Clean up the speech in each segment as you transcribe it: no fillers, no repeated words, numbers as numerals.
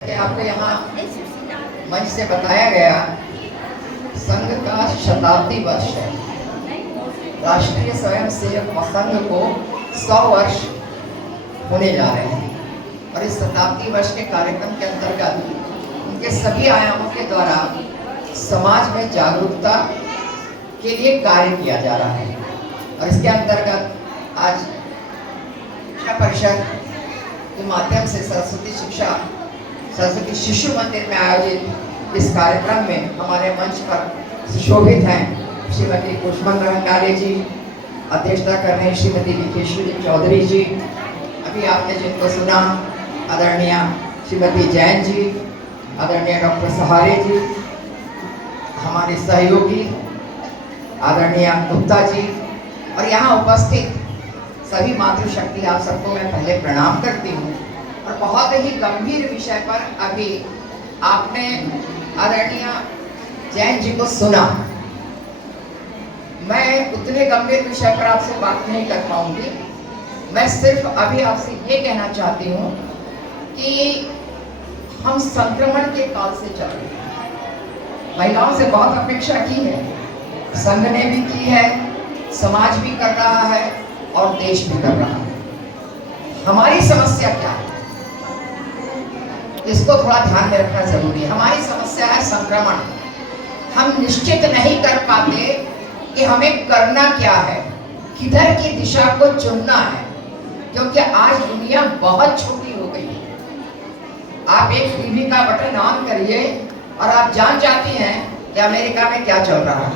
कि आपको यहाँ मंच से बताया गया संघ का शताब्दी वर्ष है। राष्ट्रीय स्वयंसेवक संघ को 100 वर्ष होने जा रहे हैं और इस शताब्दी वर्ष के कार्यक्रम के अंतर्गत उनके सभी आयामों के द्वारा समाज में जागरूकता के लिए कार्य किया जा रहा है। और इसके अंतर्गत आज शिक्षा परिषद के माध्यम से सरस्वती शिशु मंदिर में आयोजित इस कार्यक्रम में हमारे मंच पर सुशोभित हैं श्रीमती कुष्मन रंगाले जी, अध्यक्षता कर रहे हैं श्रीमती विकेश्वरी चौधरी जी, अभी आपने जिनको सुना आदरणीय श्रीमती जैन जी, आदरणीय डॉक्टर सहारे जी, हमारे सहयोगी आदरणीय गुप्ता जी और यहाँ उपस्थित सभी मातृशक्ति, आप सबको मैं पहले प्रणाम करती हूँ। और बहुत ही गंभीर विषय पर अभी आपने आदरणीय जैन जी को सुना। मैं उतने गंभीर विषय पर आपसे बात नहीं कर पाऊंगी। मैं सिर्फ अभी आपसे ये कहना चाहती हूँ कि हम संक्रमण के काल से चल रहे हैं। महिलाओं से बहुत अपेक्षा की है, संघ ने भी की है, समाज भी कर रहा है और देश भी कर रहा है। हमारी समस्या क्या है, इसको थोड़ा ध्यान में रखना जरूरी है। हमारी समस्या है संक्रमण। हम निश्चित नहीं कर पाते कि हमें करना क्या है, किधर की दिशा को चुनना है, क्योंकि आज दुनिया बहुत छोटी हो गई है। आप एक टीवी का बटन ऑन करिए और आप जान जाती हैं कि अमेरिका में क्या चल रहा है,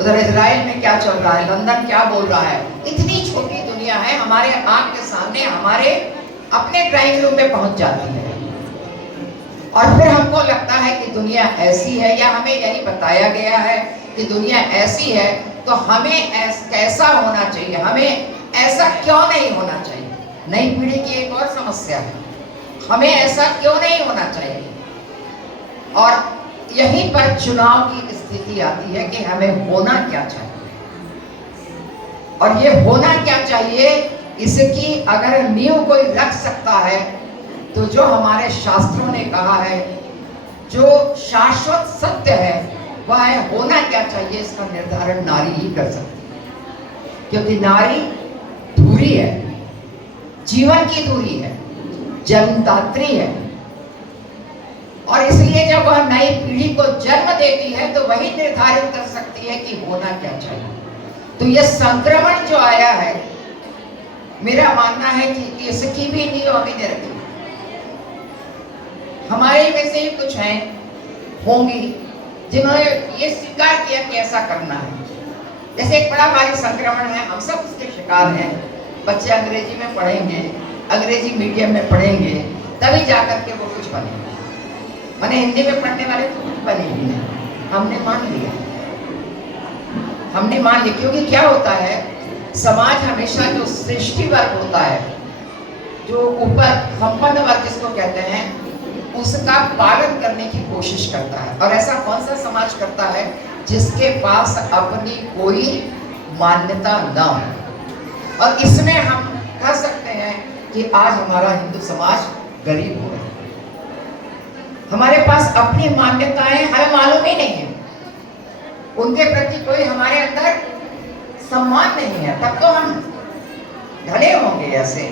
उधर इजराइल में क्या चल रहा है, लंदन क्या बोल रहा है। इतनी छोटी दुनिया है, हमारे आंख के सामने हमारे अपने ड्राइंग रूम में पहुंच जाती है। और फिर हमको लगता है कि दुनिया ऐसी है, या हमें यही बताया गया है कि दुनिया ऐसी है, तो हमें कैसा होना चाहिए, हमें ऐसा क्यों नहीं होना चाहिए। नई पीढ़ी की एक और समस्या है, हमें ऐसा क्यों नहीं होना चाहिए। और यहीं पर चुनाव की स्थिति आती है कि हमें होना क्या चाहिए। और ये होना क्या चाहिए, इसकी अगर नींव कोई रख सकता है तो जो हमारे शास्त्रों ने कहा है, जो शाश्वत सत्य है, वह है होना क्या चाहिए। इसका निर्धारण नारी ही कर सकती है, क्योंकि नारी धुरी है, जीवन की धुरी है, जन्मदात्री है। और इसलिए जब वह नई पीढ़ी को जन्म देती है तो वही निर्धारित कर सकती है कि होना क्या चाहिए। तो यह संक्रमण जो आया है, मेरा मानना है कि इसकी भी नींव अभी ने रखी। हमारे में से ही कुछ हैं होंगी जिन्होंने ये स्वीकार किया कि ऐसा करना है। जैसे एक बड़ा भारी संक्रमण है, हम सब उसके शिकार हैं। बच्चे अंग्रेजी में पढ़ेंगे, अंग्रेजी मीडियम में पढ़ेंगे, तभी जाकर के वो कुछ बनेंगे। मैंने हिंदी में पढ़ने वाले तो कुछ बने ही नहीं। हमने मान लिया, क्योंकि क्या होता है, समाज हमेशा जो सृष्टि वर्ग होता है, जो ऊपर संपन्न वर्ग जिसको कहते हैं, उसका पालन करने की कोशिश करता है। और ऐसा कौन सा समाज करता है जिसके पास अपनी कोई मान्यता न हो। और इसमें हम कह सकते हैं कि आज हमारा हिंदू समाज गरीब हो रहा है। हमारे पास अपनी मान्यताएं हमें मालूम ही नहीं है, उनके प्रति कोई हमारे अंदर सम्मान नहीं है, तब तो हम ढले होंगे ऐसे।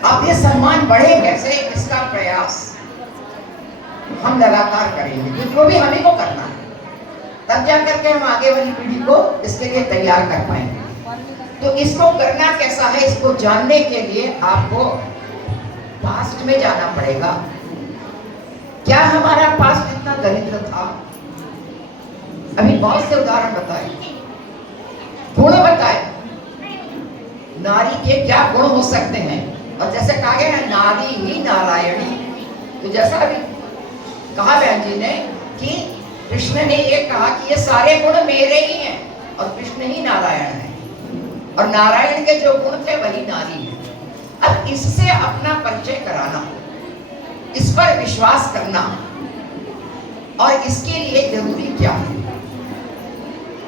अब ये सम्मान बढ़े कैसे, इसका प्रयास हम लगातार करेंगे, क्योंकि वो भी हमें को करना है। तब जा करके हम आगे वाली पीढ़ी को इसके लिए तैयार कर पाएंगे। तो इसको करना कैसा है, इसको जानने के लिए आपको पास्ट में जाना पड़ेगा। क्या हमारा पास्ट इतना दरिद्र था? अभी बहुत से उदाहरण बताए, गुण बताए, नारी के क्या गुण हो सकते हैं। और जैसे कहा गया है, नारी ही नारायणी, तो जैसा अभी कहा बहन जी ने कि कृष्ण ने ये कहा कि ये सारे गुण मेरे ही हैं और कृष्ण ही नारायण है, और नारायण के जो गुण थे वही नारी है। अब इससे अपना परिचय कराना, इस पर विश्वास करना, और इसके लिए जरूरी क्या है,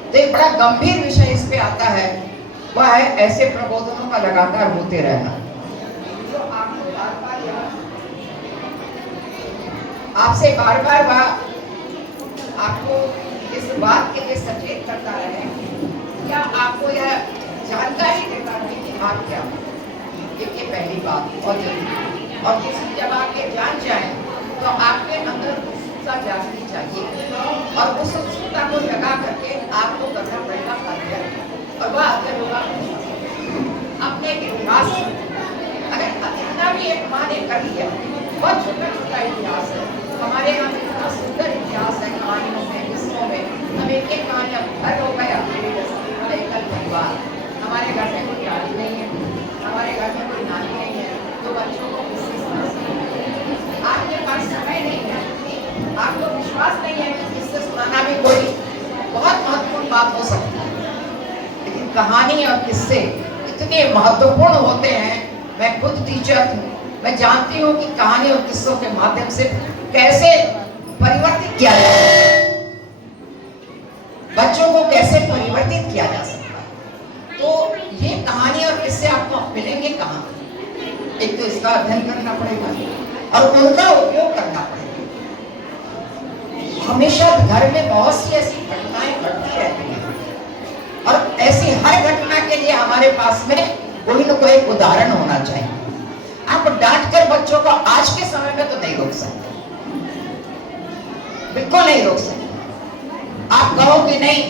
तो एक बड़ा गंभीर विषय इस पे आता है, वह है ऐसे प्रबोधनों का लगातार होते रहना। जो आपको बार बार आपसे बार बार आपको इस बात के लिए सचेत करता रहे, क्या आपको यह जानकारी देता रहे कि आप क्या हो। ये पहली बात और दूसरी, जब आप ये जान जाए तो आपके अंदर उत्सुकता जागनी चाहिए और उस उत्सुकता को जगा करके आपको करना पड़ेगा अध्ययन। और वह अध्ययन होगा अपने इतिहास। अगर इतना भी एक माँ ने कर लिया, बहुत छोटा छोटा इतिहास है हमारे यहाँ, इतना सुंदर इतिहास है कहानियों में, किस्सों में। हम एक एक कहानी अब घर हो गया, एकल परिवार, हमारे घर में कोई दादी नहीं है, हमारे घर में कोई नानी नहीं है, तो बच्चों को किससे सुना। आपके पास समय नहीं है, आपको विश्वास नहीं है कि किससे सुनाना भी कोई बहुत महत्वपूर्ण बात हो सकती है, लेकिन कहानी और किस्से इतने महत्वपूर्ण होते हैं। मैं खुद टीचर हूँ, मैं जानती हूँ कि कहानी और किस्सों के माध्यम से कैसे परिवर्तित किया जा सकता है, बच्चों को कैसे परिवर्तित किया जा सकता है। तो ये कहानी और किस्से आपको मिलेंगे कहाँ? एक तो इसका अध्ययन करना पड़ेगा और उनका उपयोग करना पड़ेगा। हमेशा घर में बहुत सी ऐसी घटनाएं घटती रहती हैं और ऐसी हर घटना के लिए हमारे पास में कोई न कोई उदाहरण होना चाहिए। आप डांट कर बच्चों को आज के समय में तो नहीं रोक सकते, बिल्कुल नहीं रोक सकते। आप कहो कि नहीं